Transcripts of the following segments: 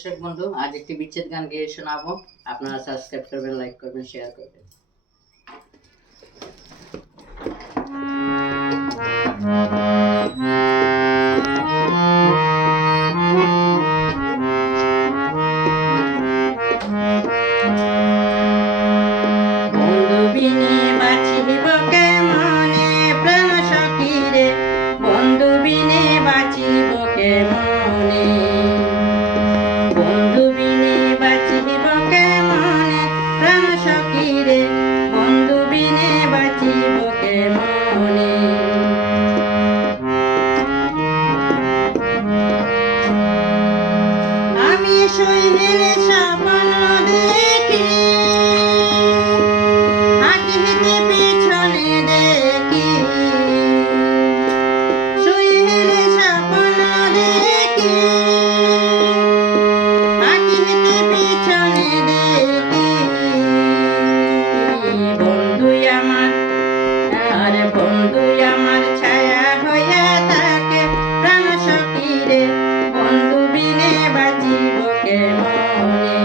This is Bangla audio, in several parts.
দর্শক বন্ধু, আজ একটি বিচ্ছেদ গান গেয়ে শোনাবো। আপনারা সাবস্ক্রাইব করবেন, লাইক করবেন, শেয়ার করবেন। বন্ধু বিনে বাঁচিব কেমনে, প্রাণ সখী রে, বন্ধু বিনে বাঁচিব কেমনে, বন্ধু বিনে বাঁচিব কেমনে, প্রাণ সখী রে, বন্ধু বিনে বাঁচিব কেমনে। আমি সইলের স্বপ্ন দেখি, হাঁটিতে পিছনে দেখি, সইলের স্বপ্ন দেখি, হাঁটিতে পিছনে দেখি। বন্ধুই আমার, আরে বন্ধুই আমার ছায়া হইয়া থাকে, প্রাণ সখী রে, বন্ধু বিনে বাঁচিব কেমনে,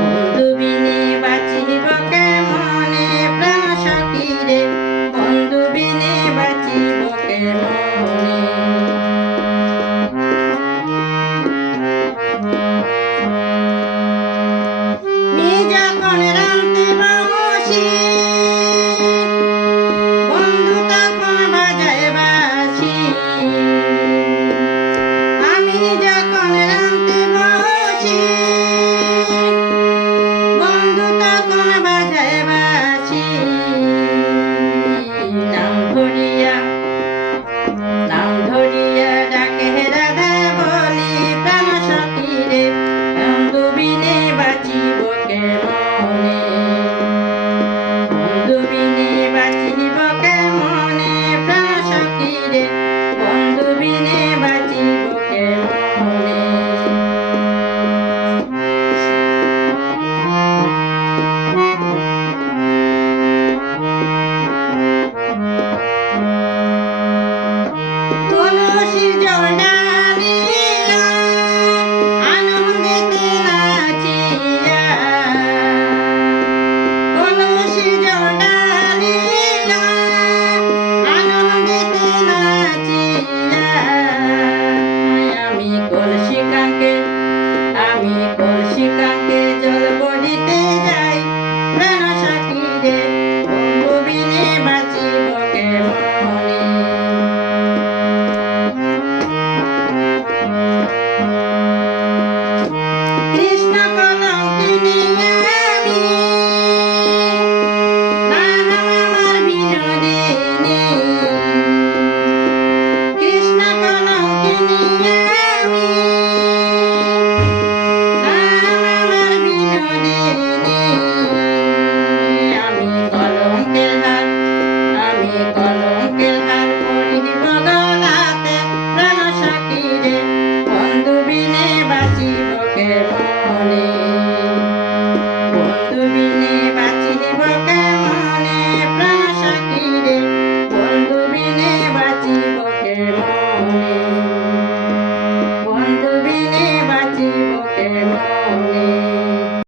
বন্ধু বিনে বাঁচিব কেমনে, প্রাণ সখী রে, বন্ধু বিনে বাঁচিব কেমনে।